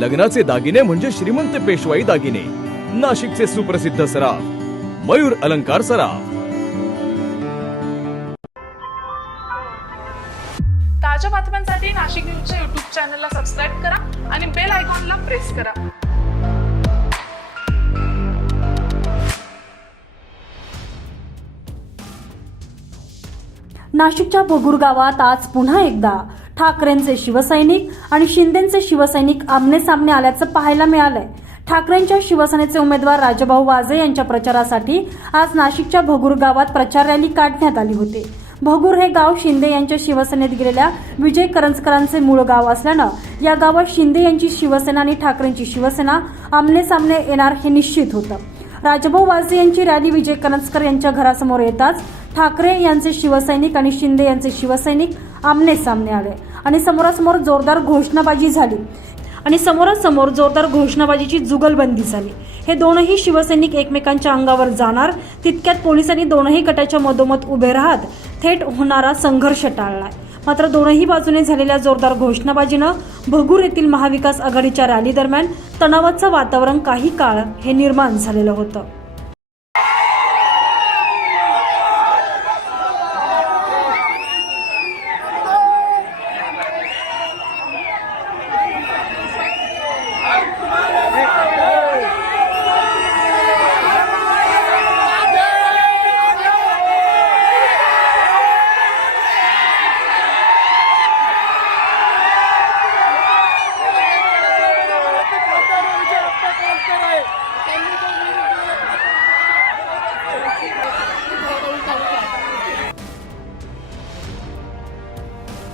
लग्नाचे दागिने म्हणजे श्रीमंत पेशवाई दागिने. नाशिकचे सुप्रसिद्ध सराफ मयूर अलंकार सराफ. ताज्या बातम्यांसाठी नाशिक न्यूजच्या युट्यूब चॅनलला सबस्क्राईब करा आणि बेल आयकॉनला प्रेस करा. नाशिकच्या भगूर गावात आज पुन्हा एकदा ठाकरेंचे शिवसैनिक आणि शिंदेचे शिवसैनिक आमने सामने आल्याचं पाहायला मिळालंय. ठाकरेंच्या शिवसेनेचे उमेदवार राजभाऊ वाजे यांच्या प्रचारासाठी आज नाशिकच्या भगूर गावात प्रचार रॅली काढण्यात आली होती. भगूर हे गाव शिंदे यांच्या शिवसेनेत गेलेल्या विजय करंजकरांचे मूळ गाव असल्यानं या गावात शिंदे यांची शिवसेना आणि ठाकरेंची शिवसेना आमने सामने येणार हे निश्चित होतं. राजभाऊ वाजे यांची रॅली विजय करंजकर यांच्या घरासमोर येताच ठाकरे यांचे शिवसैनिक आणि शिंदे यांचे शिवसैनिक आमने सामने आले. आणि समोरासमोर जोरदार घोषणाबाजी झाली. आणि समोरासमोर जोरदार घोषणाबाजीची जुगलबंदी झाली. हे दोनही शिवसैनिक एकमेकांच्या अंगावर जाणार तितक्यात पोलिसांनी दोनही गटाच्या मधोमध उभे राहत थेट होणारा संघर्ष टाळलाय. मात्र दोनही बाजूने झालेल्या जोरदार घोषणाबाजीनं भगूर येथील महाविकास आघाडीच्या रॅली दरम्यान तणावाचं वातावरण काही काळ हे निर्माण झालेलं होतं.